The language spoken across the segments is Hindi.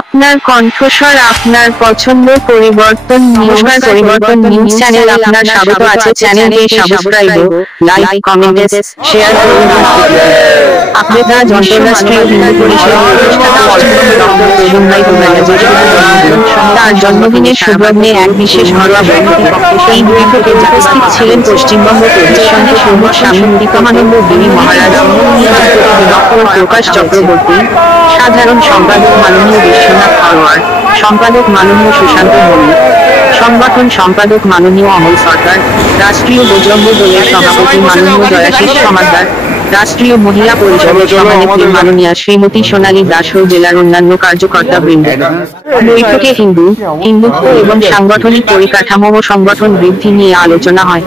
আপনার কণ্ঠস্বর, আপনার পছন্দ পরিবর্তন নিউজ চ্যানেল আপনার স্বাগত আছে। চ্যানেলকে সাবস্ক্রাইব, লাইক, কমেন্টস, শেয়ার করুন। আপনারা যন্ত্ররাষ্ট্রীয় হিন্দু পরিষদের প্রতিষ্ঠাতা পরমহংস ডক্টর প্রসন্নভাই ব্যানার্জির তার জন্মদিনের শুভলগ্নে এক বিশেষ ঘরোয়া বৈঠকে এই বৈঠকে উপস্থিত ছিলেন পশ্চিমবঙ্গ প্রতিষ্ঠানের প্রমুখ স্বামী উদিতমানন্দ গিরি মহারাজ, ডক্টর প্রকাশ চক্রবর্তী, সাধারণ সম্পাদক মাননীয় বিশ্বনাথ হারওয়ার, সম্পাদক মাননীয় সুশান্ত মল্লিক, সংগঠন সম্পাদক মাননীয় অমল সরকার, রাষ্ট্রীয় বজরঙ্গ দলের সভাপতি মাননীয় দয়াশিস সমাদ্দার, রাষ্ট্রীয় মহিলা পরিষদের সভানেত্রী মাননীয়া শ্রীমতী সোনালী দাস ও জেলার অন্যান্য কার্যকর্তা বৃন্দ। বৈঠকে হিন্দুত্ব এবং সাংগঠনিক পরিকাঠামো ও সংগঠন বৃদ্ধি নিয়ে আলোচনা হয়।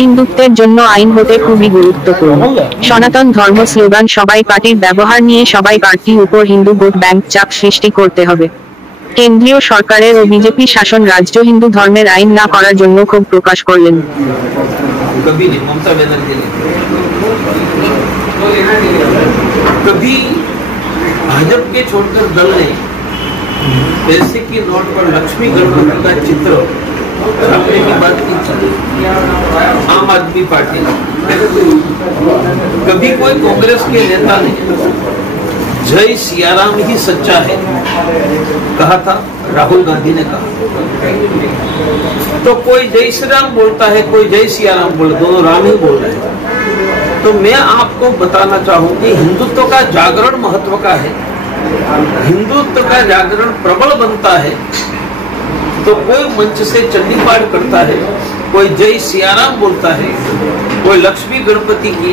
হিন্দুত্বের জন্য আইন হতে খুবই গুরুত্বপূর্ণ। সনাতন ধর্ম স্লোগান সবাই পার্টির ব্যবহার নিয়ে সবাই পার্টির উপর হিন্দু ভোট ব্যাংক চাপ সৃষ্টি করতে হবে। কেন্দ্রীয় সরকারের ও বিজেপি শাসন রাজ্য হিন্দু ধর্মের আইন না করার জন্য ক্ষোভ প্রকাশ করলেন। कभी भाजपा के छोड़कर दल ने पैसे की नोट पर लक्ष्मी गणपति का चित्र छापने की बात की चली। आम आदमी पार्टी ने कभी कोई कांग्रेस के नेता ने जय सियाराम ही सच्चा है कहा था, राहुल गांधी ने कहा। तो कोई जय श्री राम बोलता है, कोई जय सियाराम बोलता, दोनों राम ही बोल रहे हैं। तो मैं आपको बताना चाहूंगी हिंदुत्व का जागरण महत्व का है। हिंदुत्व का जागरण प्रबल बनता है तो कोई मंच से चंडी पाठ करता है, कोई जय सियाराम बोलता है, कोई लक्ष्मी गणपति की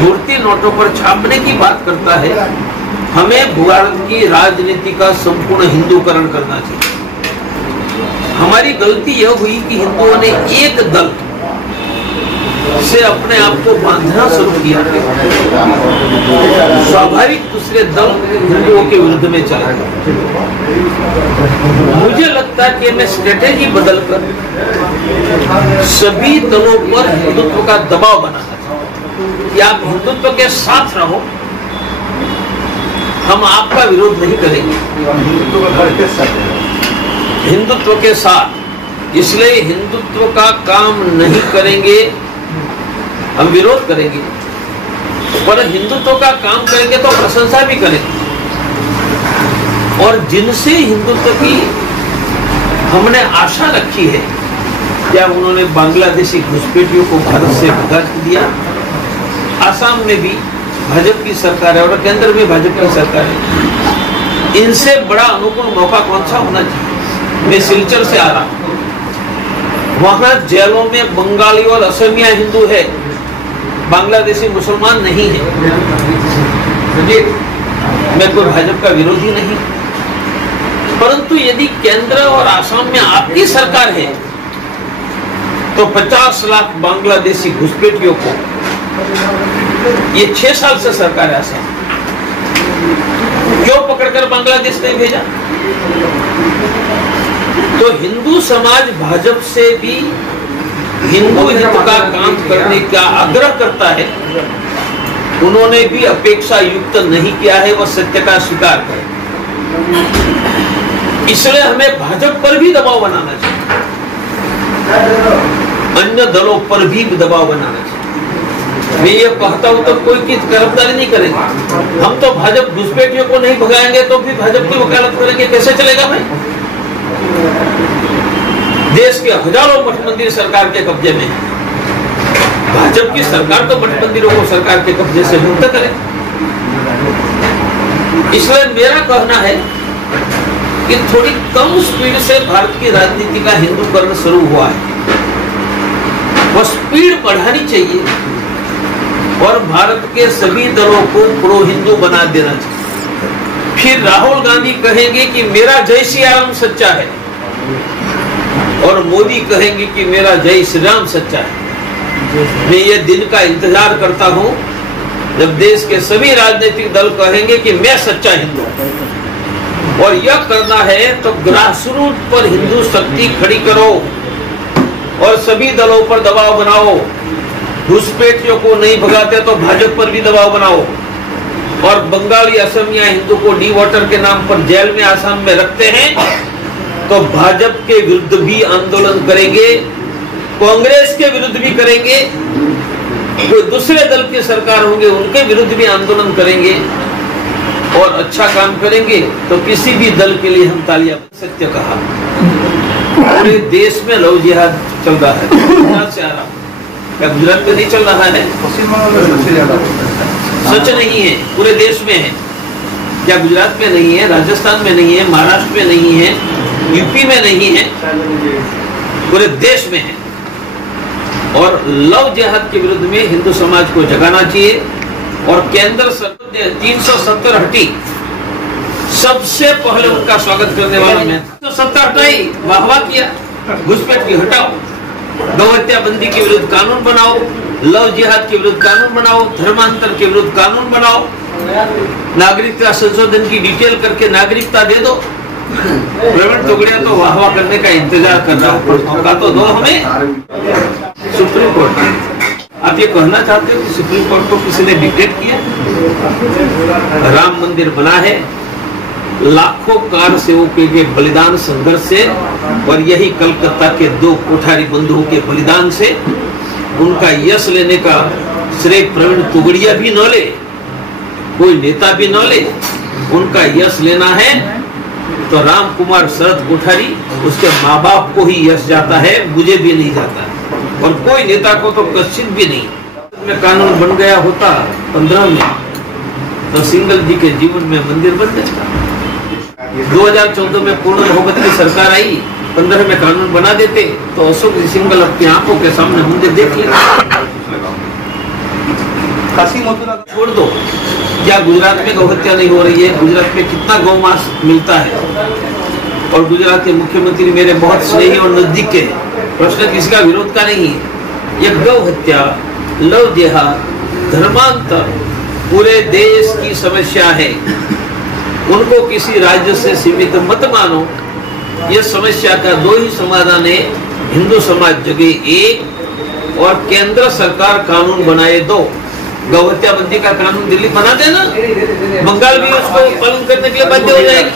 मूर्ति नोटों पर छापने की बात करता है। हमें भारत की राजनीति का संपूर्ण हिंदूकरण करना चाहिए। हमारी गलती यह हुई कि हिंदुओं ने एक दल से अपने आप को बांधना शुरू किया, स्वाभाविक दूसरे दल हिंदुओं के विरुद्ध में चला गया। मुझे लगता है कि मैं स्ट्रेटेजी बदलकर सभी दलों पर हिंदुत्व का दबाव बनाना चाहिए कि आप हिंदुत्व के साथ रहो, हम आपका विरोध नहीं करेंगे, हिंदुत्व के साथ। इसलिए हिंदुत्व का काम नहीं करेंगे, हम विरोध करेंगे, पर हिंदुत्व का काम करेंगे तो प्रशंसा भी करेंगे। और जिनसे हिंदुत्व की हमने आशा रखी है, क्या उन्होंने बांग्लादेशी घुसपैठियों को भारत से भगा दिया। आसाम में भी भाजपा की सरकार है और केंद्र में भाजपा की सरकार है। इनसे बड़ा अनुकूल मौका कौन सा होना चाहिए। मैं सिलचर से आ रहा हूं, वहां जेलों में बंगाली और असमिया हिंदू है, बांग्लादेशी मुसलमान नहीं है। मैं कोई भाजपा का विरोधी नहीं, परंतु यदि केंद्र और आसाम में आपकी सरकार है तो 50 लाख बांग्लादेशी घुसपैठियों को, ये 6 साल से सरकार है आसाम, क्यों पकड़कर बांग्लादेश नहीं भेजा। तो हिंदू समाज भाजपा से भी हिंदू हित का काम करने का आग्रह करता है। उन्होंने भी अपेक्षा युक्त नहीं किया है, वह सत्य का स्वीकार करें। इसलिए हमें भाजपा पर भी दबाव बनाना चाहिए, अन्य दलों पर भी दबाव बनाना चाहिए। मैं ये कहता हूं तो कोई की तरफदारी नहीं करेंगे, हम तो भाजपा घुसपैठियों को नहीं भगाएंगे तो भी भाजपा की वकालत करेंगे, कैसे चलेगा भाई। देश के हजारों मठ मंदिर सरकार के कब्जे में है, भाजपा की सरकार तो मठ मंदिरों को सरकार के कब्जे से मुक्त करे। इसलिए मेरा कहना है कि थोड़ी कम स्पीड से भारत की राजनीति का हिंदूकरण शुरू हुआ है, वो स्पीड बढ़ानी चाहिए और भारत के सभी दलों को प्रो हिंदू बना देना चाहिए। फिर राहुल गांधी कहेंगे कि मेरा जय सियाराम सच्चा है और मोदी कहेंगे कि मेरा जय श्री राम सच्चा है। मैं ये दिन का इंतजार करता हूं जब देश के सभी राजनीतिक दल कहेंगे कि मैं सच्चा हिंदू हूं। और यह करना है तो ग्रासरूट पर हिंदू शक्ति खड़ी करो और सभी दलों पर दबाव बनाओ। घुसपैठियों को नहीं भगाते तो भाजपा पर भी दबाव बनाओ। और बंगाली असमिया हिंदू को डी वोटर के नाम पर जेल में आसाम में रखते हैं, तो भाजपा के विरुद्ध भी आंदोलन करेंगे, कांग्रेस के विरुद्ध भी करेंगे, कोई दूसरे दल की सरकार होंगे उनके विरुद्ध भी आंदोलन करेंगे और अच्छा काम करेंगे तो किसी भी दल के लिए हम तालियां। सत्य कहा, पूरे देश में लव जिहाद चल रहा है, गुजरात से आ रहा, क्या गुजरात में नहीं चल रहा है? सच नहीं है, पूरे देश में है। क्या गुजरात में नहीं है, राजस्थान में नहीं है, महाराष्ट्र में नहीं है, यूपी में नहीं है, पूरे देश में है। और लव जिहाद के विरुद्ध में हिंदू समाज को जगाना चाहिए। और केंद्र सरकार ने 370 हटी, सबसे पहले उनका स्वागत करने वाला मैं। तो 70 हटाई, वाहवाह किया, घुसपैठ की हटाओ, गौहत्या बंदी के विरुद्ध कानून बनाओ, लव जिहाद के विरुद्ध कानून बनाओ, धर्मांतर के विरुद्ध कानून बनाओ, नागरिकता संशोधन की डिटेल करके नागरिकता दे दो। प्रवीण तोगड़िया तो वाहवाह करने का इंतजार कर रहा है, मौका तो दो हमें। सुप्रीम कोर्ट, आप ये कहना चाहते हो कि सुप्रीम कोर्ट को किसी ने डिक्टेट किया? राम मंदिर बना है लाखों कार सेवकों के बलिदान संघर्ष से, और यही कलकत्ता के 2 कोठारी बंधुओं के बलिदान से। उनका यश लेने का श्रेय प्रवीण तोगड़िया भी न ले, कोई नेता भी न ले, उनका यश लेना है तो राम कुमार शरद कोठारी, उसके माँ बाप को ही यश जाता है, मुझे भी नहीं जाता, और कोई नेता को तो कश्चित भी नहीं। में कानून बन गया होता 15 में, तो सिंगल जी के जीवन में मंदिर बन जाता। 2014 में पूर्ण बहुमत की सरकार आई, 15 में कानून बना देते तो अशोक जी सिंगल अपनी आंखों के सामने मुझे देख लेते। छोड़ दो, क्या गुजरात में गौहत्या नहीं हो रही है? गुजरात में कितना गौ मांस मिलता है? और गुजरात के मुख्यमंत्री मेरे बहुत स्नेही और नजदीक के, प्रश्न किसका विरोध का नहीं है। यह गौ हत्या, लव जिहाद, धर्मांतर पूरे देश की समस्या है, उनको किसी राज्य से सीमित मत मानो। यह समस्या का 2 ही समाधान है, हिंदू समाज जगे एक, और केंद्र सरकार कानून बनाए 2। गौ हत्या बंदी का कानून दिल्ली बना देना, बंगाल भी उसको पालन करने के लिए बाध्य हो जाएगी।